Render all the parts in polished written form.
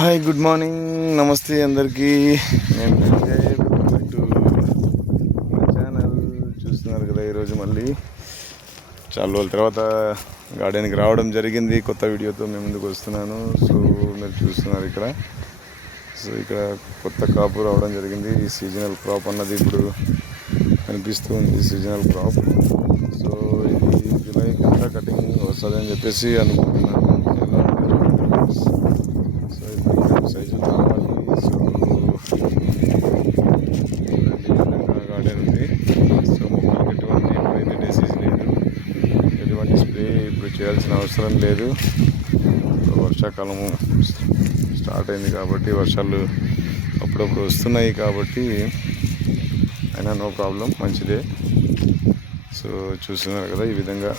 Hi, good morning, నమస్తే అందరికీ. నేను Sanjay, welcome back to my channel. చూస్తున్నారు కదా, ఈరోజు మళ్ళీ చాలా రోజుల తర్వాత గార్డెన్కి రావడం జరిగింది. కొత్త వీడియోతో మేము ముందుకు వస్తున్నాను. సో మీరు చూస్తున్నారు ఇక్కడ. సో ఇక్కడ కొత్త కాపు రావడం జరిగింది. ఈ సీజనల్ క్రాప్ అన్నది ఇప్పుడు కనిపిస్తూ ఉంది, సీజనల్ క్రాప్. సో ఇది జూలై అంతా కటింగ్ వస్తుందని చెప్పేసి అనుకుంటున్నాను. సో ఇప్పుడు సైజు కావాలి. సో గార్డెన్ ఉంది. సో మొక్కలకి ఎటువంటి ఇప్పుడైతే డిసీజ్ లేదు, ఎటువంటి స్ప్రే ఇప్పుడు చేయాల్సిన అవసరం లేదు. వర్షాకాలము స్టార్ట్ అయింది కాబట్టి, వర్షాలు అప్పుడప్పుడు వస్తున్నాయి కాబట్టి అయినా నో ప్రాబ్లం, మంచిదే. సో చూస్తున్నారు కదా, ఈ విధంగా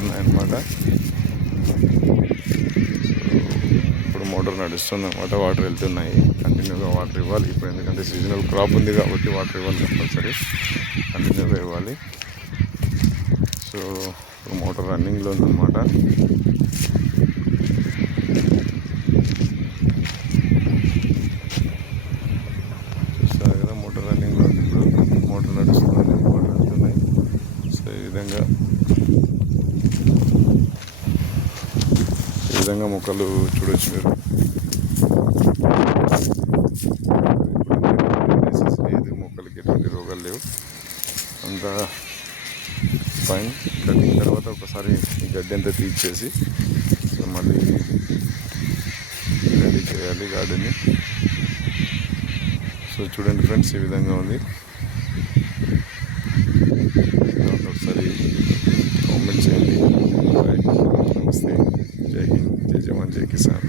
ఉన్నాయన్నమాట. ఇప్పుడు మోటార్ నడుస్తుంది అన్నమాట, వాటర్ వెళ్తున్నాయి. కంటిన్యూగా వాటర్ ఇవ్వాలి ఇప్పుడు, ఎందుకంటే సీజనల్ క్రాప్ ఉంది కాబట్టి వాటర్ ఇవ్వాలి, కంపల్సరీ కంటిన్యూగా ఇవ్వాలి. సో ఇప్పుడు మోటార్ రన్నింగ్లో ఉందన్నమాట. చూస్తారు కదా, మోటార్ రన్నింగ్లో ఉంది. ఇప్పుడు మోటార్ నడుస్తుంది, వాటర్ వెళ్తున్నాయి. సో ఈ విధంగా మొక్కలు చూడొచ్చు మీరు. లేదు, మొక్కలకి ఎటువంటి రోగాలు లేవు, అంతా ఫైన్. కటింగ్ తర్వాత ఒకసారి ఈ గడ్డి అంతా తీసేసి సో మళ్ళీ రెడీ చేయాలి గార్డెన్ని. సో చూడండి ఫ్రెండ్స్, ఈ విధంగా ఉంది. ఒకసారి కామెంట్ చేయండి. నమస్తే, జై హింద్, జై జవాన్, జై కిసాన్.